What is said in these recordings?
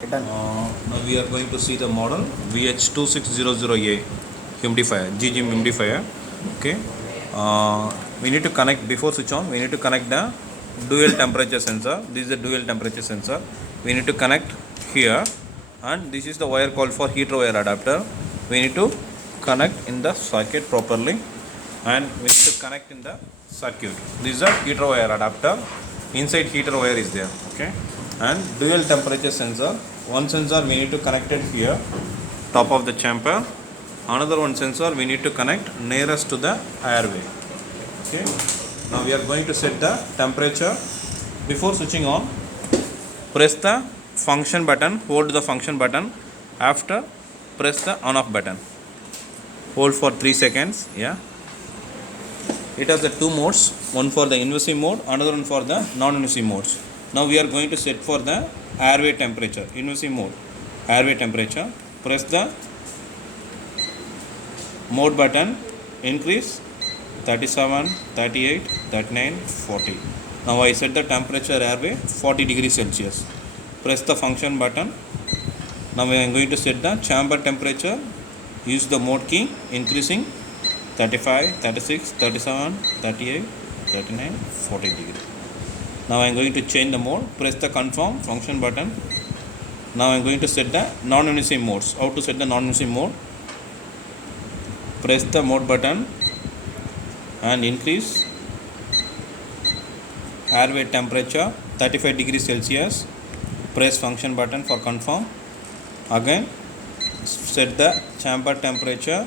Now we are going to see the model VH2600A humidifier, GGM humidifier. Okay. We need to connect before switch on. We need to connect the dual temperature sensor. This is the dual temperature sensor. We need to connect here, and this is the wire called for heater wire adapter. We need to connect in the circuit properly, and we need to connect in the circuit. This is a heater wire adapter. Inside heater wire is there. Okay. And dual temperature sensor. One sensor we need to connect it here, top of the chamber. Another one sensor we need to connect nearest to the airway. Okay. Now we are going to set the temperature. Before switching on, press the function button, hold the function button. After, press the on off button. Hold for 3 seconds. Yeah. It has the two modes, one for the invasive mode, another one for the non-invasive modes. Now we are going to set for the airway temperature, invasive mode, airway temperature. Press the mode button, increase 37, 38, 39, 40. Now I set the temperature airway 40 degrees Celsius. Press the function button. Now I am going to set the chamber temperature. Use the mode key, increasing 35, 36, 37, 38, 39, 40 degrees. Now I am going to change the mode. Press the confirm function button. Now I am going to set the non-invasive modes. How to set the non-invasive mode? Press the mode button and increase airway temperature 35 degrees Celsius. Press function button for confirm. Again set the chamber temperature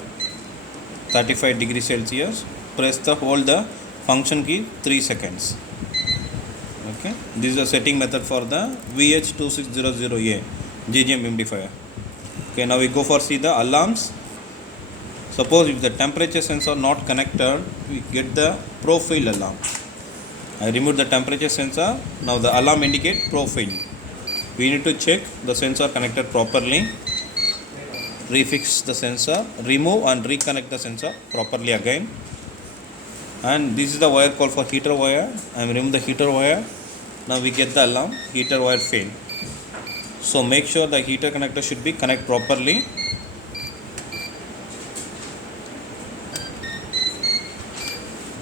35 degrees Celsius. Press the hold the function key 3 seconds. Okay, this is a setting method for the VH2600A GGM humidifier. Okay, now we go for see the alarms. Suppose if the temperature sensor not connected, we get the profile alarm. I remove the temperature sensor. Now the alarm indicate profile. We need to check the sensor connected properly. Refix the sensor, remove and reconnect the sensor properly again. And this is the wire called for heater wire. I am remove the heater wire. Now we get the alarm, heater wire fail. So make sure the heater connector should be connect properly.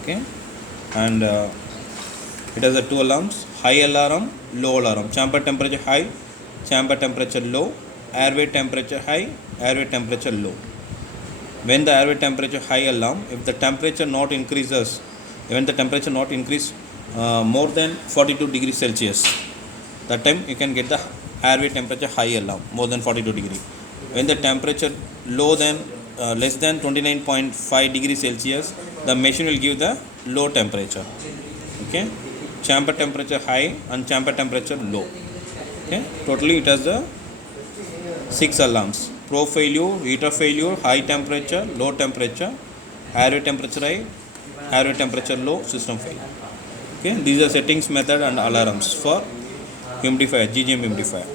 Okay, and it has the two alarms: high alarm, low alarm. Chamber temperature high, chamber temperature low. Airway temperature high, airway temperature low. When the airway temperature high alarm, if the temperature not increases, when the temperature not increase more than 42 degrees Celsius, that time you can get the airway temperature high alarm more than 42 degree. When the temperature low than less than 29.5 degrees Celsius, the machine will give the low temperature. Okay, chamber temperature high and chamber temperature low. Okay, totally it has the 6 alarms: pro failure, heater failure, high temperature, low temperature, airway temperature high, airway temperature low, system fail. Okay, these are settings method and alarms for humidifier, GGM humidifier.